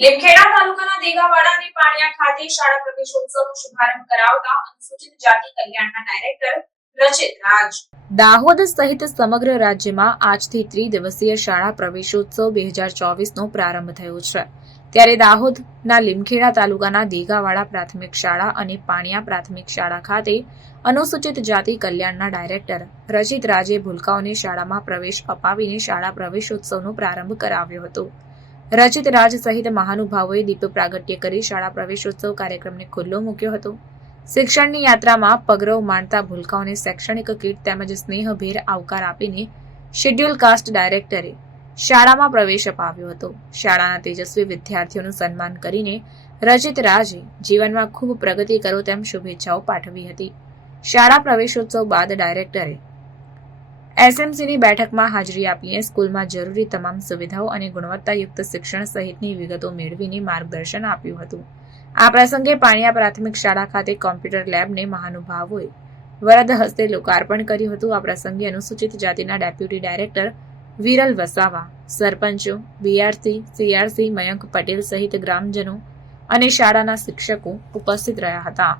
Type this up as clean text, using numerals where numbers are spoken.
લીમખેડા તાલુકાના દેગાવાડા અને પાણિયા ખાતે શાળા પ્રવેશોત્સવનો શુભારંભ કરાવતા અનુસૂચિત જાતિ કલ્યાણના ડાયરેક્ટર રચિત રાજ. દાહોદ સહિત સમગ્ર રાજ્યમાં આજથી ત્રિદિવસીય શાળા પ્રવેશોત્સવ 2024નો પ્રારંભ થયો છે. ત્યારે દાહોદના લીમખેડા તાલુકાના દેગાવાડા પ્રાથમિક શાળા અને પાણિયા પ્રાથમિક શાળા ખાતે અનુસૂચિત જાતિ કલ્યાણના ડાયરેક્ટર રચિત રાજે ભૂલકાઓને શાળામાં પ્રવેશ અપાવીને શાળા પ્રવેશોત્સવનો પ્રારંભ કરાવ્યો હતો. રચિત રાજ સહિત મહાનુભાવોએ દીપ પ્રાગટ્ય કરી શાળા પ્રવેશોત્સવ કાર્યક્રમને ખુલ્લો મૂક્યો હતો. શિક્ષણની યાત્રામાં પગરવ માંડતા ભૂલકાઓને શૈક્ષણિક કીટ તેમજ સ્નેહભેર આવકાર આપીને શેડ્યુલ કાસ્ટ ડાયરેક્ટરે શાળામાં પ્રવેશ અપાવ્યો હતો. શાળાના તેજસ્વી વિદ્યાર્થીઓનું સન્માન કરીને રચિત રાજે જીવનમાં ખૂબ પ્રગતિ કરો તેમ શુભેચ્છાઓ પાઠવી હતી. શાળા પ્રવેશોત્સવ બાદ ડાયરેક્ટરે એસએમસીની બેઠકમાં હાજરી આપીને સ્કૂલમાં જરૂરી તમામ સુવિધાઓ અને ગુણવત્તાયુક્ત શિક્ષણ સહિતની વિગતો મેળવીને માર્ગદર્શન આપ્યું હતું. આ પ્રસંગે પાણિયા પ્રાથમિક શાળા ખાતે કોમ્પ્યુટર લેબને મહાનુભાવોએ વરદ હસ્તે લોકાર્પણ કર્યું હતું. આ પ્રસંગે અનુસૂચિત જાતિના ડેપ્યુટી ડાયરેક્ટર વિરલ વસાવા, સરપંચો, બીઆરસી, સીઆરસી, મયંક પટેલ સહિત ગ્રામજનો અને શાળાના શિક્ષકો ઉપસ્થિત રહ્યા હતા.